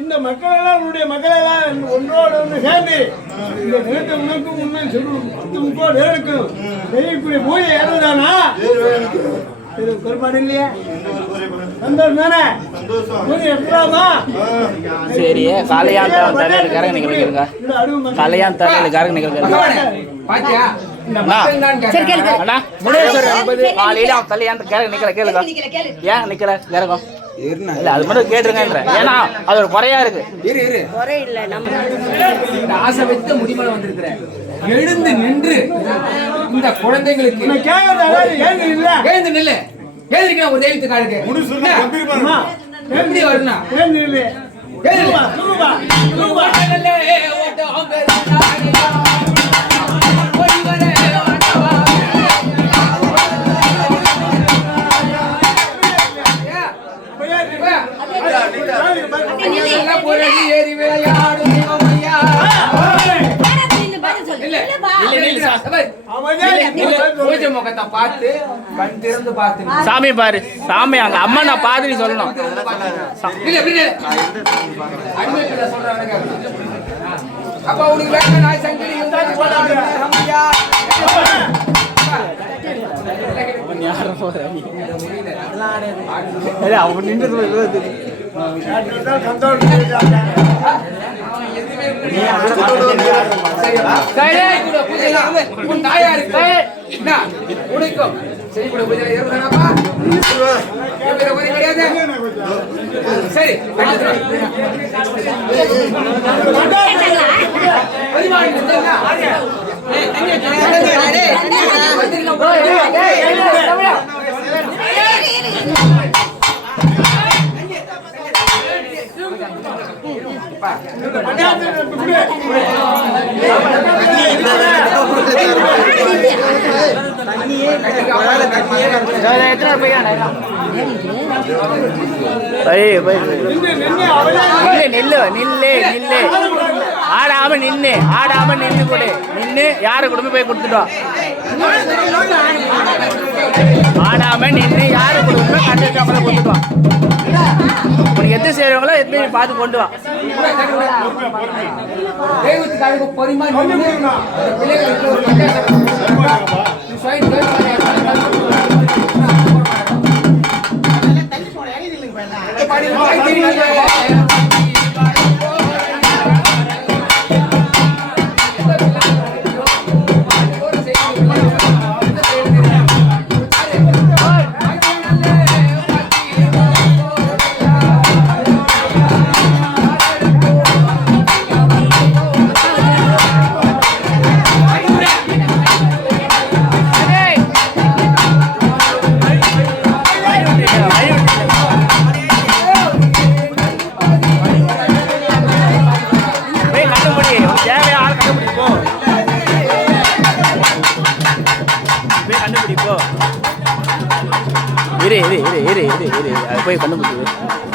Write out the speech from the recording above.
இந்த மக்களெல்லாம் உன்னுடைய மக்களெல்லாம் ஒன்றோடு ஒன்று சேர்ந்து இந்த நிலத்தை உனக்கும் உண்மை சொல்லும் இருக்கும் செய்யக்கூடிய பூஜை ஏறதானா இது குறைபாடு இல்லையா? சந்தோஷம் தானே? பூஜை எடுக்கலாமா? சரி, கல்யாணம் தரையில் கரங்க நிகழ்கிறங்க, கல்யாணம் தரையில் கரங்க நிகழ்கிறங்க. காலையில அவன் கல்யாணம் கரங்க நிக்கல, கேளுங்க ஏன் நிக்கல கரகம் இல்ல, அது மட்டும் கேட்டுருங்க. ஏன்னா அது ஒரு குறையா இருக்கு. ஆசை வைத்த முடிமலை வந்திருக்கிறேன். எழுந்து நின்று இந்த குழந்தைகளுக்கு எழுந்து நில்லு. எழுந்திருக்கா ஒரு தெய்வத்துக்காருக்கு எப்படி வருதுன்னா ஏறி விளையாடு சாமி பாரு, சாமி அங்க அம்மா நான் பாத்துட்டு சொல்லணும். அப்ப உனக்கு வேற நாய் சங்கடி அவன் நின்று உனக்கும் செய்யக்கூடிய பூஜை இருக்காப்பா கிடையாது. சரி, நில்லு நில்லு நில்லு, ஆடாம நின்னு, ஆடாம நின்னு கொடு, நின்னு யாரு குடும்பம் போய் கொடுத்துட்டோம். ஆடாம நின்று யாரு குடும்பம் கண்டிப்பாக கொடுத்துட்டோம். உனக்கு எது செய்யறவங்களோ எது பார்த்து கொண்டு வா. தெய்வத்துக்காக பொறுமை இரு இரு இரு இரு இரு இரு போய் கண்டுபிடிச்சு